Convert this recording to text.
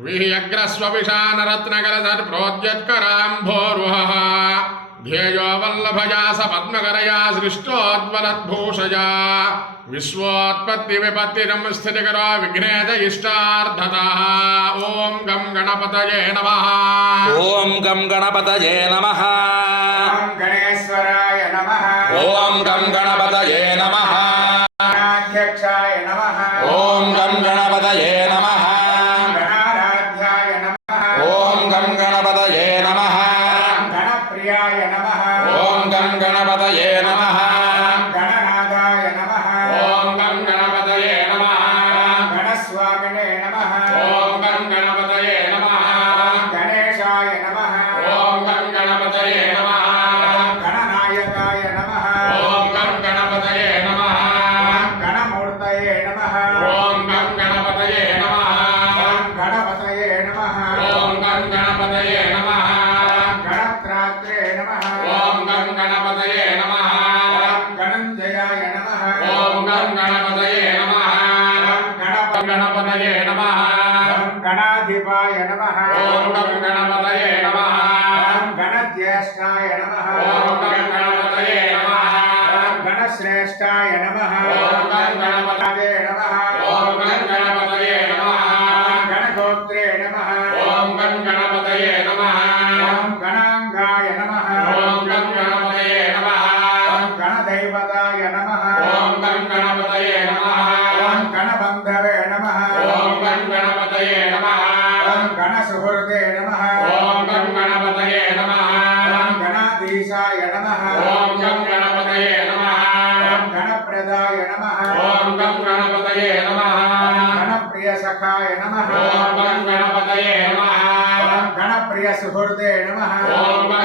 विह्यग्रस्वविशानरत्नकलसत्प्रोद्यत्कराम्भोरुहः ध्येयो वल्लभया स पद्मकरया सृष्टोद्वलद्भूषजा विश्वोत्पत्तिविपत्तिरं स्थितिकरो विघ्नेश इष्टार्थतः ॐ गं गणपतये नमः ॐ गं गणपतये नमः ॐ गणेश्वराय नमः ॐ गं गणपतये नमः गणाध्यक्षाय नमः ॐ गं गणपतये नमः गणाराध्याय नमः ॐ गं गणपतये नमः गणप्रियाय नमः ॐ गं गणपतये नमः गणनाथाय नमः ॐ गं गणपतये नमः गणस्वामिने नमः ॐ गं गणपतये नमः गणेशाय नमः ॐ गं गणपतये नमः गणनायकाय नमः ॐ गं गणपतये नमः गणमूर्तये नमः ॐ गं गणपतये नमः गणपतये नमः ॐ गं गणपतये नमः गणत्रात्रे नमः ॐ गं गणपतये नमः गणञ्जयाय नमः ॐ गं गणपतये नमः गणपतये नमः गणाधिपाय नमः ॐ गं गणपतये नमः गणज्येष्ठाय नमः ॐ गं गणपतये नमः गणश्रेष्ठाय नमः ॐ गं गणपतये नमः ॐ गं गणपतये नमः गणगोत्रे नमः ॐ गं गणपतये नमः गणाङ्गाय नमः ॐ गं गणपतये नमः गणदैवताय नमः ॐ गं गणपतये नमः गणबन्धवे नमः ॐ गं गणपतये नमः गणसुहृदे नमः ॐ गं गणपतये नमः गणाधीशाय नमः ॐ गं गणपतये नमः गणप्रदाय नमः ॐ गं गणपतये नमः गणप्रियसखाय नमः ॐ गं गणपतये नमः गणप्रियसुहृदे नमः ॐ गं